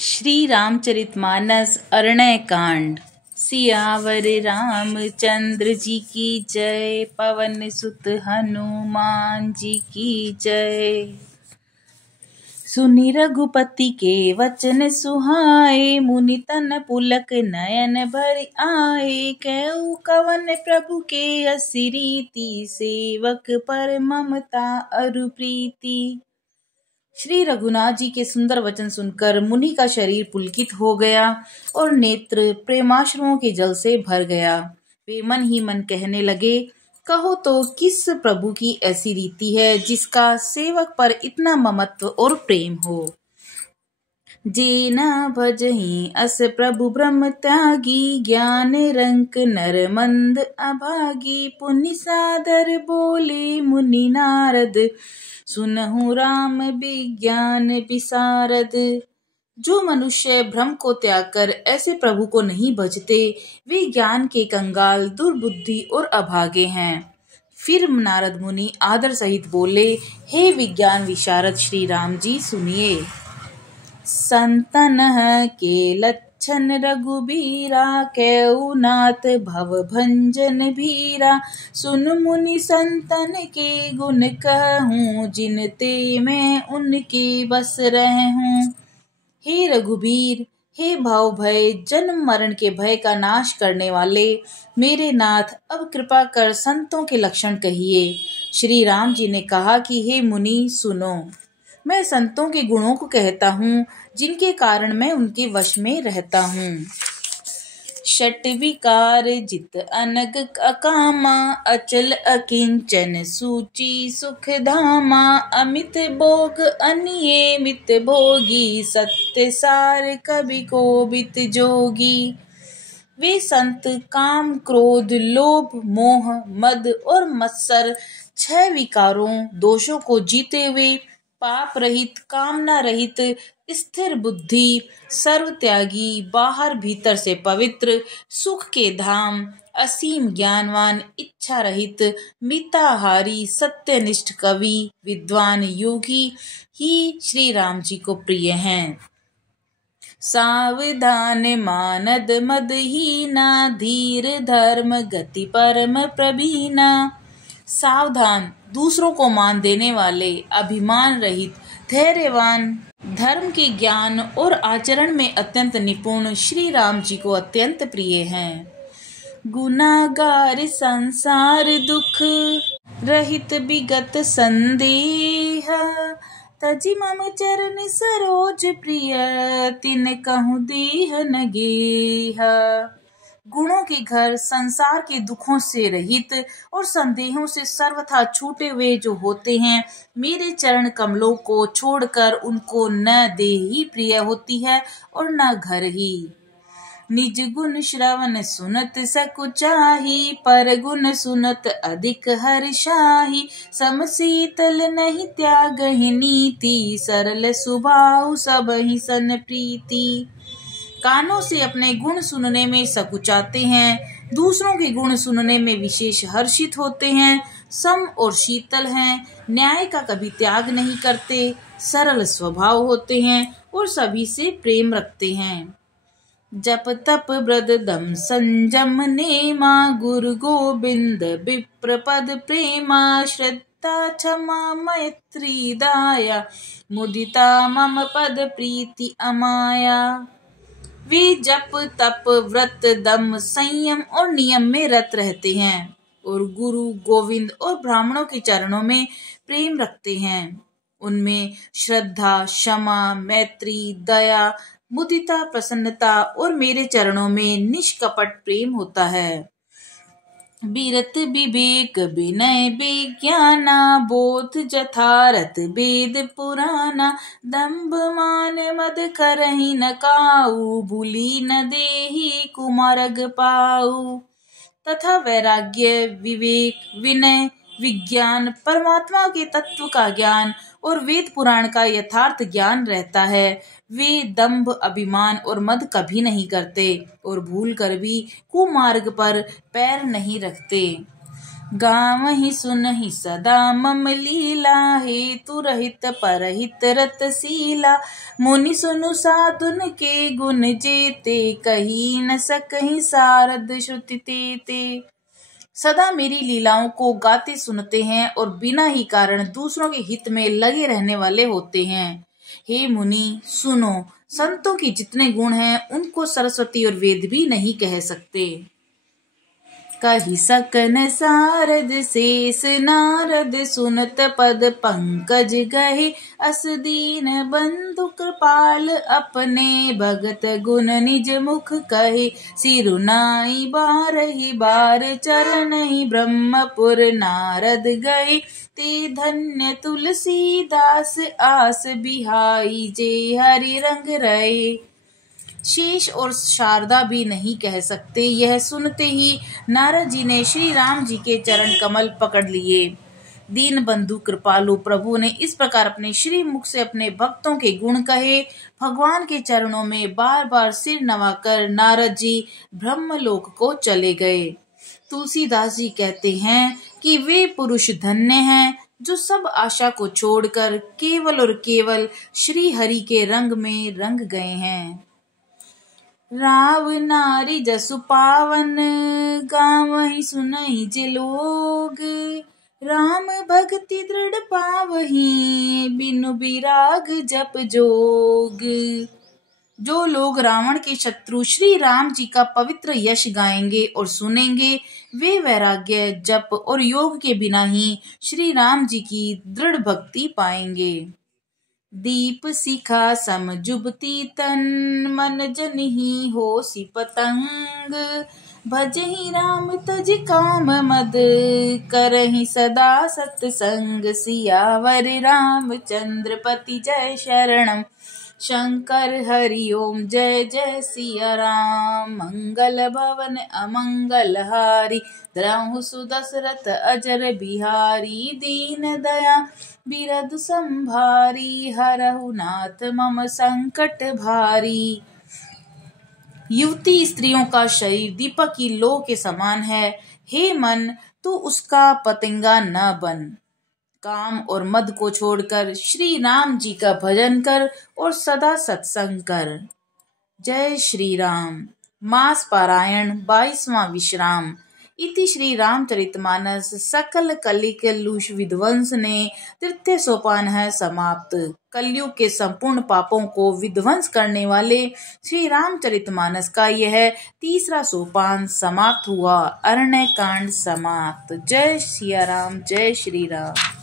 श्री रामचरितमानस अरण्य कांड। सियावर रामचंद्र जी की जय, पवन सुत हनुमान जी की जय। सुनि रघुपति के वचन सुहाए, मुनि तन पुलक नयन भर आए। कहु कवन प्रभु के असी रीति, सेवक पर ममता अरु प्रीति। श्री रघुनाथ जी के सुंदर वचन सुनकर मुनि का शरीर पुलकित हो गया और नेत्र प्रेमाश्रुओं के जल से भर गया। वे मन ही मन कहने लगे, कहो तो किस प्रभु की ऐसी रीति है जिसका सेवक पर इतना ममत्व और प्रेम हो। जेना भजहि अस प्रभु ब्रह्म त्यागी, ज्ञान रंक नर मंद अभागी। पुनि सादर बोले मुनि नारद, सुनहु राम विज्ञान विशारद। जो मनुष्य भ्रम को त्याग कर ऐसे प्रभु को नहीं भजते, वे ज्ञान के कंगाल, दुर्बुद्धि और अभागे हैं। फिर नारद मुनि आदर सहित बोले, हे विज्ञान विशारद श्री राम जी, सुनिए। संतन के लक्षण रघुबीरा, कहु नाथ भव भंजन भीरा। सुन मुनि संतन के गुण कहूँ, जिन ते मैं उनके बस रहूं। हे रघुबीर, हे भाव भय जन्म मरण के भय का नाश करने वाले मेरे नाथ, अब कृपा कर संतों के लक्षण कहिए। श्री राम जी ने कहा कि हे मुनि सुनो, मैं संतों के गुणों को कहता हूँ, जिनके कारण मैं उनके वश में रहता हूँ। षट विकार जित अनग अकामा, अचल अकिंचन सूची सुख धामा। अमित भोग अनियमित भोगी, सत्य सार कवि कोबित जोगी। वे संत काम क्रोध लोभ मोह मद और मत्सर, 6 विकारों दोषों को जीते हुए, पाप रहित कामना रहित स्थिर बुद्धि, सर्व त्यागी, बाहर भीतर से पवित्र, सुख के धाम, असीम ज्ञानवान, इच्छा रहित, मिताहारी, सत्यनिष्ठ कवि, विद्वान योगी ही श्री राम जी को प्रिय हैं। सावधान मानद मदहीना, धीर धर्म गति परम प्रवीणा। सावधान, दूसरों को मान देने वाले, अभिमान रहित, धैर्यवान, धर्म के ज्ञान और आचरण में अत्यंत निपुण श्री राम जी को अत्यंत प्रिय हैं। गुनागार संसार दुख रहित विगत संदेह, तजि मम चरण सरोज प्रिय, तिन कहूँ देह न गेह। गुणों के घर, संसार के दुखों से रहित और संदेहों से सर्वथा छूटे हुए जो होते हैं, मेरे चरण कमलों को छोड़कर उनको न देह ही प्रिय होती है और न घर ही। निज गुण श्रवण सुनत सकुचाही, पर गुण सुनत अधिक हर्षाही। सम शीतल नहीं त्यागहि नीति, सरल स्वभाव सबहि सन प्रीति। कानों से अपने गुण सुनने में सकुचाते हैं, दूसरों के गुण सुनने में विशेष हर्षित होते हैं, सम और शीतल हैं, न्याय का कभी त्याग नहीं करते, सरल स्वभाव होते हैं और सभी से प्रेम रखते हैं। जप तप व्रत दम संजम नेमा, गुरु गोविंद विप्र पद प्रेमा। श्रद्धा क्षमा मैत्री दाया, मुदिता मम पद प्रीति अमाया। वे जप तप व्रत दम संयम और नियम में रत रहते हैं और गुरु गोविंद और ब्राह्मणों के चरणों में प्रेम रखते हैं। उनमें श्रद्धा, क्षमा, मैत्री, दया, मुदिता, प्रसन्नता और मेरे चरणों में निष्कपट प्रेम होता है। बीरत विवेक विनय विज्ञाना, बोध जथारथ वेद पुराना। दंभ मान मद करहि न काऊ, भूली न देहि कुमार्ग पाऊ। तथा वैराग्य, विवेक, विनय, विज्ञान, परमात्मा के तत्व का ज्ञान और वेद पुराण का यथार्थ ज्ञान रहता है। वे दंभ, अभिमान और मद कभी नहीं करते और भूल कर भी कुमार्ग पर पैर नहीं रखते। गावहि सुनहि सदा मम लीला, हेतु रहित परहित रतशीला। मुनि सुनु साधुन के गुण जेते, कही न सकहि सारद श्रुति तेते। सदा मेरी लीलाओं को गाते सुनते हैं और बिना ही कारण दूसरों के हित में लगे रहने वाले होते हैं। हे मुनि सुनो, संतों के जितने गुण हैं उनको सरस्वती और वेद भी नहीं कह सकते। कहि सकन सारद शेष नारद, सुनत पद पंकज गहे। अस दीन बंधु कृपाल, अपने भगत गुण निज मुख कहे। सिरुनाई बारहि बार, चरनहि ब्रह्मपुर नारद गए। ते धन्य तुलसीदास, आस बिहाई जे हरि रंग रहे। शेष और शारदा भी नहीं कह सकते। यह सुनते ही नारद जी ने श्री राम जी के चरण कमल पकड़ लिए। दीन बंधु कृपालु प्रभु ने इस प्रकार अपने श्री मुख से अपने भक्तों के गुण कहे। भगवान के चरणों में बार बार सिर नवाकर नारद जी ब्रह्मलोक को चले गए। तुलसीदास जी कहते हैं कि वे पुरुष धन्य हैं जो सब आशा को छोड़कर केवल और केवल श्री हरि के रंग में रंग गए हैं। राव नारी जसु पावन, गावहि सुनहि जे लोग। राम भक्ति दृढ़ पावहि, बिनु विराग जप जोग। जो लोग रावण के शत्रु श्री राम जी का पवित्र यश गाएंगे और सुनेंगे, वे वैराग्य जप और योग के बिना ही श्री राम जी की दृढ़ भक्ति पाएंगे। दीप शिखा सम जुबती तन, मन जनिहि होसि पतंग। भजहि राम तज काम मद, करहि सदा सत्संग। सियावर रामचंद्र पति जय शरणम, शंकर हरि ओम जय जय सिया राम। मंगल भवन अमंगल हारी, द्रहु सुदशरथ अजर बिहारी। दीन दया बिरधु संभारी, हरहु नाथ मम संकट भारी। युवती स्त्रियों का शरीर दीपक की लौ के समान है। हे मन, तू उसका पतंगा न बन। काम और मद को छोड़कर श्री राम जी का भजन कर और सदा सत्संग कर। जय श्री राम। मास पारायण 22वां विश्राम। इति श्री रामचरितमानस सकल कलिकलुष विध्वंस ने तृतीय सोपान है समाप्त। कलयुग के संपूर्ण पापों को विध्वंस करने वाले श्री रामचरितमानस का यह तीसरा सोपान समाप्त हुआ। अरण्य कांड समाप्त। जय सिया राम, जय श्री राम।